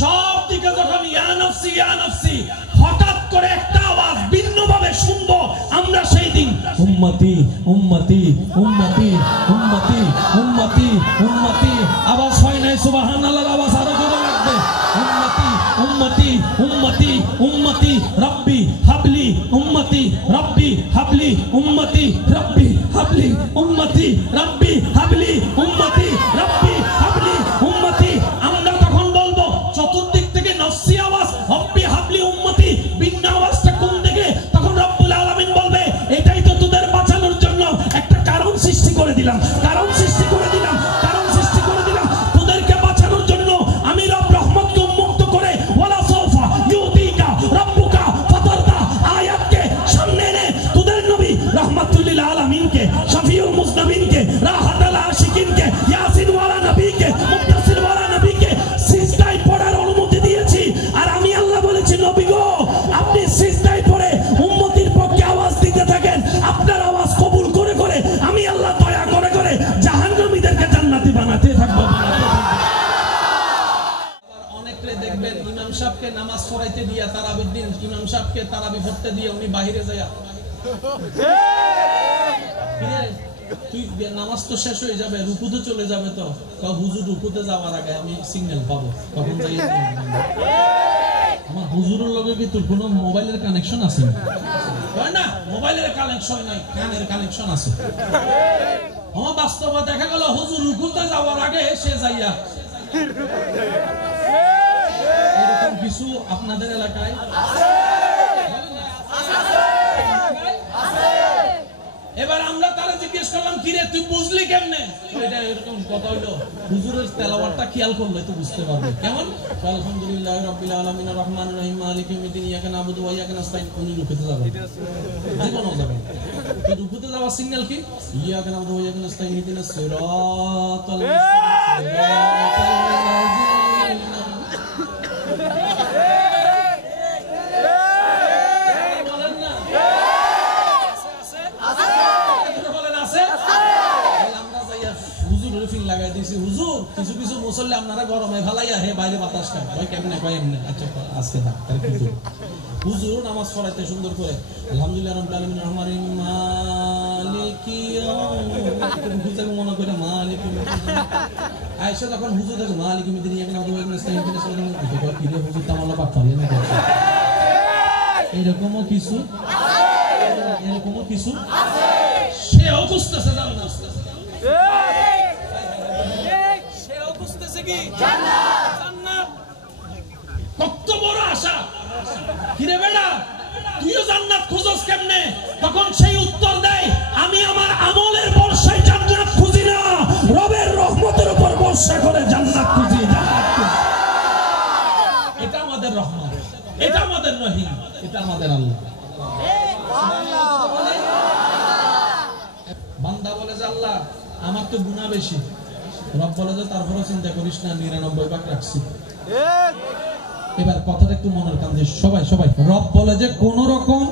সব দিকে যখন ইয়া নাফসি হঠাৎ করে একটা আওয়াজ ভিন্নভাবে শুনবো আমরা, সেই দিন উম্মতি উম্মতি উম্মতি উম্মতি উম্মতি উম্মতি আওয়াজ হয় নাই, সুবহানাল্লাহর আওয়াজ আরো জোরে লাগবে। উম্মতি উম্মতি উম্মতি উম্মতি রব্বি হাবলি উম্মতি রব্বি হাবলি উম্মতি রব্বি হাবলি উম্মতি রব্বি হাবলি উম্মতি রব্বি হাবলি উম্মতি। আমরা তখন বলবো চতুর্দিক থেকে নফসি আওয়াজ, রব্বি হাবলি উম্মতি, ভিন্ন আওয়াজটা কোন দিকে? তখন রব্বুল আলামিন বলবে এটাই তো তোদের বাঁচানোর জন্য একটা কারণ সৃষ্টি করে দিলাম, কারণ সৃষ্টি করে দিলাম, কারণ সৃষ্টি করে দিলাম তোদেরকে বাঁচানোর জন্য। আমি রব রহমতকে উন্মুক্ত করে ওয়ালা সাউফা ইউতিকা রাব্বুকা ফাতারদা আয়াতকে সামনে এনে তোদের নবী রহমাতুল লিল আলামিনকে, শফিউল মুজনাবিনকে, রাহাতাল আশিকিনকে, ইয়াসিন ওয়ালা নবীকে, মুত্তাসিল ওয়ালা নবীকে সিজদায় পড়ার অনুমতি দিয়েছি। আর আমি আল্লাহ বলেছি নবী গো আপনি সিজদায় পড়ে উম্মতির পক্ষে আওয়াজ দিতে থাকেন, আপনার আওয়াজ কবুল করে করে আমি আল্লাহ দয়া করে করে জাহান্নামীদেরকে জান্নাতি বানাতে থাকবো। অনেকে দেখবেন ইমাম সাহেবকে নামাজ পড়াইতে দিয়া তারাবির দিন ইমাম সাহেবকে তারাবি পড়তে দিয়ে উনি বাইরে যায়, তুই নামাজ তো শেষ হয়ে যাবে, রুকুতে চলে যাবে, তো হুজুর রুকুতে যাওয়ার আগে আমি সিগন্যাল পাবো, তখন যাই আমার হুজুরের লগে কি তোর কোনো মোবাইলের কানেকশন আছে না? মোবাইলের কানেকশন নাই, কানের কানেকশন আছে। আমার বাস্তবে দেখা গেল হুজুর রুকুতে যাওয়ার আগে সে যাইয়া। এরকম কিছু আপনাদের এলাকায় এবার আমরা তারা জিজ্ঞেস করলাম কিরে তুই বুঝলি কেমনে? এটা এরকম কথা হইলো, হুজুরের তেলাওয়াতটা খেয়াল করলে তো বুঝতে পারবে। কেমন? আলহামদুলিল্লাহি রাব্বিল আলামিন আর রহমানির রহিম মালিকি ইয়াউমিদ্দিন ইয়াকা নাবুদু ওয়া ইয়াকা নাস্তাইন। উনি রুকুতে যাবেন, জীবনও যাবেন। তো রুকুতে যাওয়ার সিগন্যাল কি? ইয়াকা নাবুদু ওয়া ইয়াকা নাস্তাইন ইহদিনাস সিরাতাল হুজুর কিছু কিছু মুসল্লি আপনারা গরমে ফালাইয়া হে বাইরে বাতাস খায়, কয় কেমনে, কয় এমনে। আচ্ছা আজকে থাক হুজুর নামাজ পড়াইতে সুন্দর করে আলহামদুলিল্লাহ রাব্বিল আলামিন রহমানির রহিম মালিকি ইয়াউমিদ্দিন মনে করে মালিকি আয়েশা তখন হুজুর দেখো মালিকি ইয়াউমিদ্দিন ইয়াকা নাবুদু ওয়া ইয়াকা নাস্তাইন কি রে হুজুর তামাল্লা পাঠ করলেন না? এরকমও কিছু এরকমও কিছু সেও বুঝতেছে জান্নাত, সেও বুঝতেছে কি জান্নাত। জান্নাত কত বড় আশা! কিরে বেটা তুইও জান্নাত খুঁজছ কেমনে? তখন সেই উত্তর দেয় আমি আমার আমলের বর্ষায় জান্নাত খুঁজি না, রবের রহমতের উপর বর্ষা করে জান্নাত খুঁজি। এটা আমাদের রহমত, এটা আমাদের রহিম, এটা আমাদের আল্লাহ। বান্দা বলে যে আল্লাহ আমার তো গুনাহ বেশি, রব বলে যে তারপরে চিন্তা করিস না 99 ভাগ রাখছি। এবার কথাটা একটু মনের কান দিয়ে সবাই সবাই রব বলে যে কোন রকম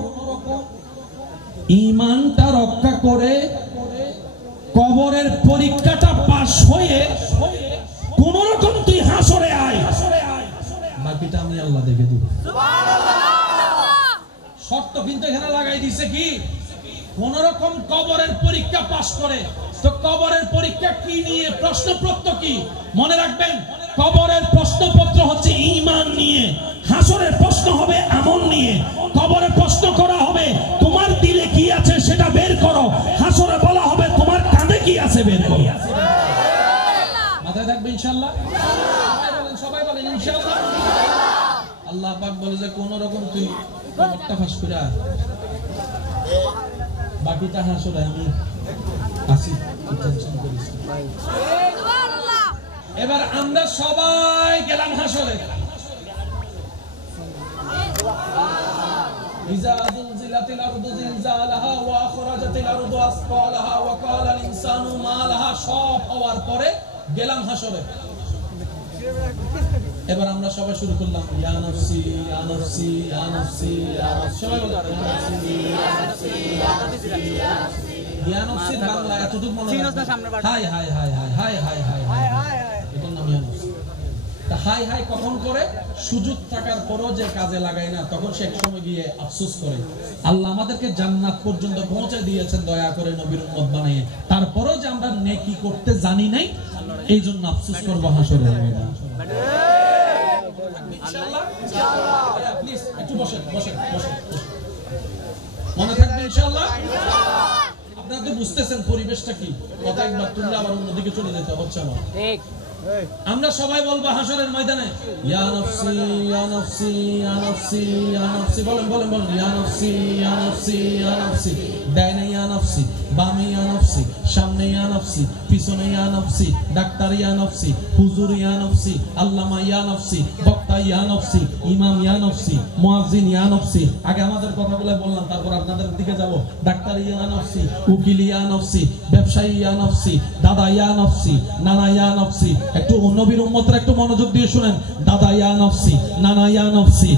ঈমানটা রক্ষা করে কবরের পরীক্ষাটা পাস হয়ে কোন রকম তুই হাসরে আয়, বাকিটা আমি আল্লাহ দেখে দিব। শর্ত কিন্তু এখানে লাগাই দিছে কি কোন রকম কবরের পরীক্ষা পাস করে। তো কবরের পরীক্ষা কি নিয়ে? প্রশ্নপত্র কি মনে রাখবেন? কবরের প্রশ্নপত্র হচ্ছে ঈমান নিয়ে, হাসরের প্রশ্ন হবে আমল নিয়ে। কবরে প্রশ্ন করা হবে তোমার দিলে কি আছে সেটা বের করো, হাসরে বলা হবে তোমার কাঁধে কি আছে বের করো। মাথায় থাকবে ইনশাআল্লাহ, সবাই বলেন ইনশাআল্লাহ। আল্লাহ পাক বলে যে কোন রকম তুই কবরটা ফাঁস করে আয়, বাকিটা হাসরে আমি আছি, টেনশন করিস না। এবার আমরা সবাই গেলাম হাসরে। ইযা যুলজিলাতিল আরদু জিলজালাহা ওয়া আখরাজাতিল আরদু আসফালাহা ওয়া ক্বালাল ইনসানু মা লাহা, সব হওয়ার পরে গেলাম হাসরে। এবার আমরা সবাই শুরু করলাম ইয়া নাফসি ইয়া নাফসি ইয়া নাফসি ইয়া নাফসি, সবাই বলেন ইয়া নাফসি ইয়া নাফসি ইয়া নাফসি ইয়া নাফসি। ইয়া নাফসি বাংলা এতটুকু মনে রাখবেন, high high high high high high high high high, এটার নাম ইয়া নাফসি। হাই হাই কখন করে? সুযোগ থাকার পরও যে কাজে লাগায় না, তখন সে এক সময় গিয়ে আফসোস করে। আল্লাহ আমাদেরকে জান্নাত পর্যন্ত পৌঁছে দিয়েছেন দয়া করে নবীর উম্মত বানিয়ে, তারপরও যে আমরা নেকি করতে জানি নাই, এই জন্য আফসোস করবো হাসরের ময়দানে। ইনশাআল্লাহ, ইনশাআল্লাহ। প্লিজ একটু বসেন বসেন বসেন, মনে থাকবে ইনশাআল্লাহ। আপনারা তো বুঝতেছেন পরিবেশটা কি, কথা একবার তুললে আবার অন্যদিকে চলে যেতে হচ্ছে আমার। ঠিক, আমরা সবাই বলবো হাসরের ময়দানে, ইয়া নফসি ইয়া নফসি ইয়া নফসি ইয়া নফসি, বলেন বলেন বলেন, ইয়া নফসি ইয়া নফসি ইয়া নফসি, ডাইনে ইয়া নফসি, বামে ইয়া নফসি, সামনে ইয়া নফসি, পিছনে ইয়া নফসি, ডাক্তার ইয়া নফসি, হুজুর ইয়া নফসি, আল্লামা ইয়া নফসি, বক্তা ইয়া নফসি, ইমাম ইয়া নফসি, মুয়াজ্জিন ইয়া নফসি। আগে আমাদের কথাগুলো বললাম, তারপর আপনাদের দিকে যাব। ডাক্তার ইয়া নফসি, উকিল ইয়া নফসি, ব্যবসায়ী ইয়া নফসি, দাদা ইয়া নফসি, নানা ইয়া নফসি। একটু নবীর উম্মতরা একটু মনোযোগ দিয়ে শুনেন। দাদা ইয়া নফসি, নানা ইয়া নফসি,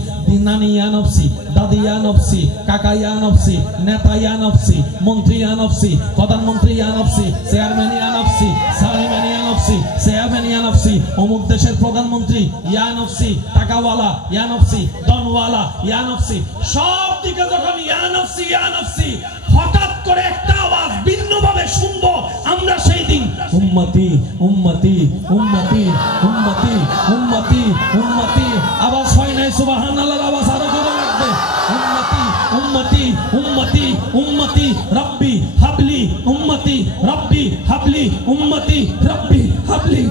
নানি ইয়া নফসি, দাদি ইয়া নফসি, কাকা ইয়া নফসি, নেতা ইয়া নফসি, মন্ত্রী ইয়া নফসি, প্রধানমন্ত্রী ইয়া নফসি, চেয়ারম্যান ইয়া নফসি, সাহেবান ইয়া নফসি, চেয়ারম্যান ইয়া নফসি, অমুক দেশের প্রধানমন্ত্রী ইয়া নফসি, টাকাওয়ালা ইয়া নফসি, দনওয়ালা ইয়া নফসি। সব দিকে যখন ইয়া নফসি ইয়া নফসি, হঠাৎ করে একটা আওয়াজ ভিন্নভাবে শুনবো আমরা সেই দিন, উম্মতি উম্মতি উম্মতি উম্মতি উম্মতি উম্মতি। আওয়াজ হয় নাই সুবহানাল্লাহর আওয়াজ আরো জোরে লাগবে। উম্মতি উম্মতি উম্মতি উম্মতি রব্বি হাবলি উম্মতি রব্বি হাবলি উম্মতি রব্বি হাবলি।